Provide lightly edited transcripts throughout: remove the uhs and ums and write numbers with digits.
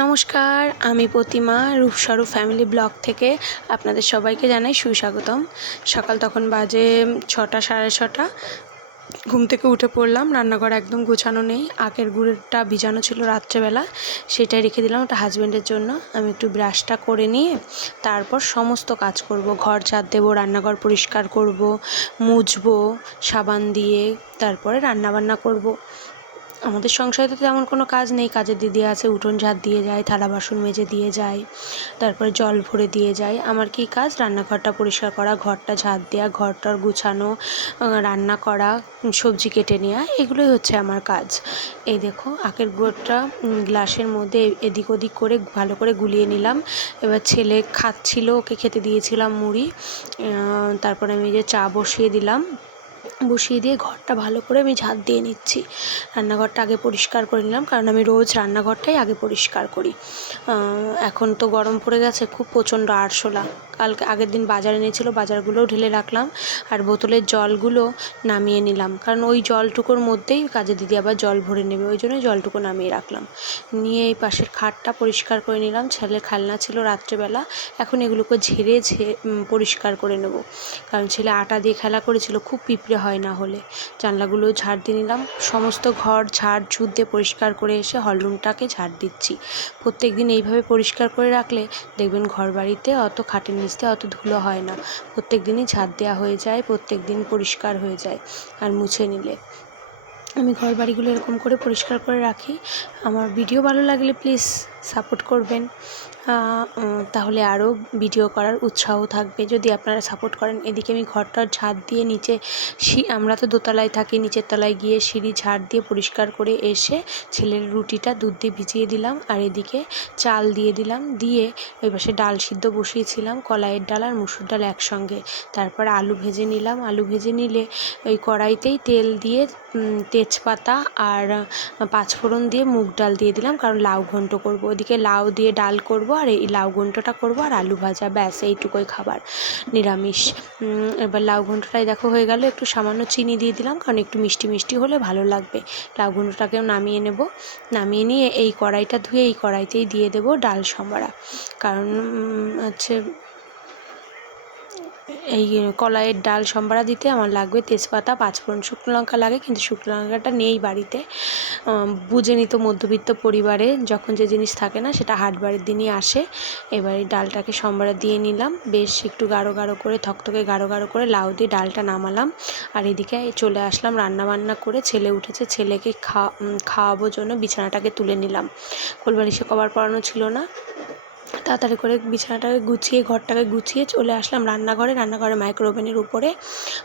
নমস্কার, আমি প্রতিমা রূপস্বরূপ family blog থেকে আপনাদের সবাইকে জানাই সুস্বাগতম। সকাল তখন বাজে 6টা, সাড়ে 6টা। ঘুম থেকে উঠে পড়লাম। রান্নাঘর একদম গোছানো নেই, আখের গুড়টা ভিজানো ছিল রাত্রেবেলা, সেটাই রেখে দিলাম ওটা হাজব্যান্ডের জন্য। আমি একটু ব্রাশটা করে নিয়ে তারপর সমস্ত কাজ করব। ঘর ঝাড় দেবো, রান্নাঘর পরিষ্কার করব, মুছবো সাবান দিয়ে, তারপরে রান্নাবান্না করব। আমাদের সংসারে তো তেমন কোনো কাজ নেই, কাজের দিদি আছে, উঠোন ঝাড় দিয়ে যায়, থালা বাসন মেজে দিয়ে যায়, তারপরে জল ভরে দিয়ে যায়। আমার কি কাজ? রান্নাঘরটা পরিষ্কার করা, ঘরটা ঝাড় দেওয়া, ঘরটার গুছানো, রান্না করা, সবজি কেটে নেওয়া, এগুলোই হচ্ছে আমার কাজ। এই দেখো আখের গুড়টা গ্লাসের মধ্যে এদিক ওদিক করে ভালো করে গুলিয়ে নিলাম। এবার ছেলে খাচ্ছিল, ওকে খেতে দিয়েছিলাম মুড়ি। তারপরে আমি যে চা বসিয়ে দিলাম, বসিয়ে দিয়ে ঘরটা ভালো করে আমি ঝাড় দিয়ে নিচ্ছি। রান্নাঘরটা আগে পরিষ্কার করে নিলাম, কারণ আমি রোজ রান্নাঘরটাই আগে পরিষ্কার করি। এখন তো গরম পড়ে গেছে, খুব প্রচণ্ড আরশোলা। আগের দিন বাজার এনেছিল, বাজারগুলোও ঢেলে রাখলাম, আর বোতলের জলগুলো নামিয়ে নিলাম, কারণ ওই জলটুকুর মধ্যেই কাজে দিদি আবার জল ভরে নেবে, ওই জন্য জলটুকু নামিয়ে রাখলাম। নিয়ে এই পাশের খাটটা পরিষ্কার করে নিলাম। ছেলের খেলনা ছিল রাত্রেবেলা, এখন এগুলোকে ঝেড়ে পরিষ্কার করে নেব, কারণ ছেলে আটা দিয়ে খেলা করেছিল, খুব পিঁপড়ে হয় না হলে। জানলাগুলো ঝাড় দিয়ে নিলাম, সমস্ত ঘর ঝাড় ঝুড় দিয়ে পরিষ্কার করে এসে হলরুমটাকে ঝাড় দিচ্ছি। প্রত্যেক দিন এইভাবে পরিষ্কার করে রাখলে দেখবেন ঘর বাড়িতে অত খাটের নিচে অত ধুলো হয় না। প্রত্যেক দিনই ঝাড় দেওয়া হয়ে যায়, প্রত্যেক দিন পরিষ্কার হয়ে যায়। আর মুছে নিলে আমি ঘর বাড়িগুলো এরকম করে পরিষ্কার করে রাখি। আমার ভিডিও ভালো লাগলে প্লিজ সাপোর্ট করবেন, তাহলে আরও ভিডিও করার উৎসাহ থাকবে যদি আপনারা সাপোর্ট করেন। এদিকে আমি ঘরটার ঝাড় দিয়ে নিচে, আমরা তো দোতলায় থাকি, নিচের তলায় গিয়ে সিঁড়ি ঝাড় দিয়ে পরিষ্কার করে এসে ছেলের রুটিটা দুধ দিয়ে ভিজিয়ে দিলাম, আর এদিকে চাল দিয়ে দিলাম। দিয়ে ওই পাশে ডাল সিদ্ধ বসিয়েছিলাম, কলাইয়ের ডাল আর মুসুর ডাল একসঙ্গে। তারপর আলু ভেজে নিলাম। আলু ভেজে নিলে ওই কড়াইতেই তেল দিয়ে তেজপাতা আর পাঁচফোড়ন দিয়ে মুগ ডাল দিয়ে দিলাম, কারণ লাউ ঘন্ট করব। ওদিকে লাউ দিয়ে ডাল করব, আর এই লাউ ঘন্টটা করব, আর আলু ভাজা, ব্যাস এইটুকুই খাবার, নিরামিষ। এবার লাউ ঘন্টটাই দেখো হয়ে গেল। একটু সামান্য চিনি দিয়ে দিলাম, কারণ একটু মিষ্টি মিষ্টি হলে ভালো লাগবে। লাউ ঘন্টটাকেও নামিয়ে নেব। নামিয়ে নিয়ে এই কড়াইটা ধুয়ে এই কড়াইতেই দিয়ে দেবো ডাল সম্বরা, কারণ হচ্ছে এই কলাইয়ের ডাল সম্বরা দিতে আমার লাগবে তেজপাতা, পাঁচফোড়ন, শুকনো লঙ্কা লাগে, কিন্তু শুকনো লঙ্কাটা নেই বাড়িতে। বুঝে নিত মধ্যবিত্ত পরিবারে যখন যে জিনিস থাকে না সেটা হাটবারের দিনই আসে। এবার এই ডালটাকে সম্বরা দিয়ে নিলাম, বেশ একটু গাঢ় গাঢ় করে, থকথকে গাঢ় গাঢ় করে লাউ দিয়ে ডালটা নামালাম। আর এদিকে চলে আসলাম রান্নাবান্না করে। ছেলে উঠেছে, ছেলেকে খাওয়াবো জন্য বিছানাটাকে তুলে নিলাম। কোলবালিশে কভার পরানো ছিল না, তাড়াতাড়ি করে বিছানাটাকে গুছিয়ে ঘরটাকে গুছিয়ে চলে আসলাম রান্নাঘরে। মাইক্রোওভেনের উপরে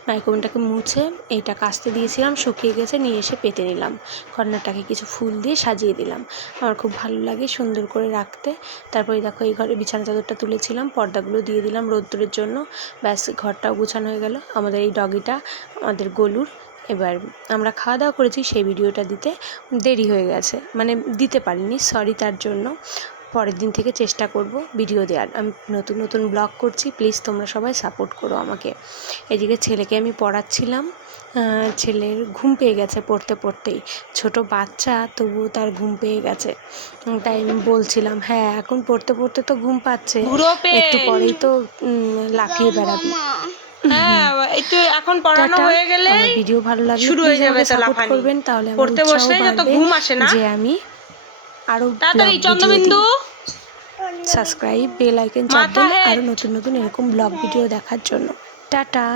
মাইক্রোওভেনটাকে মুছে এইটা কাচতে দিয়েছিলাম, শুকিয়ে গেছে, নিয়ে এসে পেতে নিলাম। কর্নারটাকে কিছু ফুল দিয়ে সাজিয়ে দিলাম, আমার খুব ভালো লাগে সুন্দর করে রাখতে। তারপরে দেখো এই ঘরে বিছানা চাদরটা তুলেছিলাম, পর্দাগুলো দিয়ে দিলাম রোদ্দুরের জন্য, ব্যাস ঘরটাও গুছানো হয়ে গেল। আমাদের এই ডগিটা আমাদের গোলুর। এবার আমরা খাওয়া দাওয়া করেছি, সেই ভিডিওটা দিতে দেরি হয়ে গেছে, মানে দিতে পারিনি, সরি তার জন্য। পরের দিন থেকে চেষ্টা করব ভিডিও দেওয়ার। আমি নতুন নতুন ব্লগ করছি, প্লিজ তোমরা সবাই সাপোর্ট করো আমাকে। এদিকে ছেলেকে আমি পড়াচ্ছিলাম, ছেলের ঘুম পেয়ে গেছে পড়তে পড়তেই, ছোট বাচ্চা তবুও তার ঘুম পেয়ে গেছে। তাই আমি বলছিলাম, হ্যাঁ এখন পড়তে পড়তে তো ঘুম পাচ্ছে, একটু পরেই তো লাফিয়ে বেড়াবি। হ্যাঁ, একটু এখন পড়ানো হয়ে গেলে ভিডিও ভালো লাগলে শুরু হয়ে যাবে সাপোর্ট করবেন, তাহলে আমার পড়তে উৎসাহ বসলেই যত বাড়বে ঘুম আসে না। যে আমি আরও তাড়াতাড়ি চন্দ্রবিন্দু সাবস্ক্রাইব, বেল আইকন চাপবেন আরও নতুন নতুন এরকম ব্লগ ভিডিও দেখার জন্য। টাটা।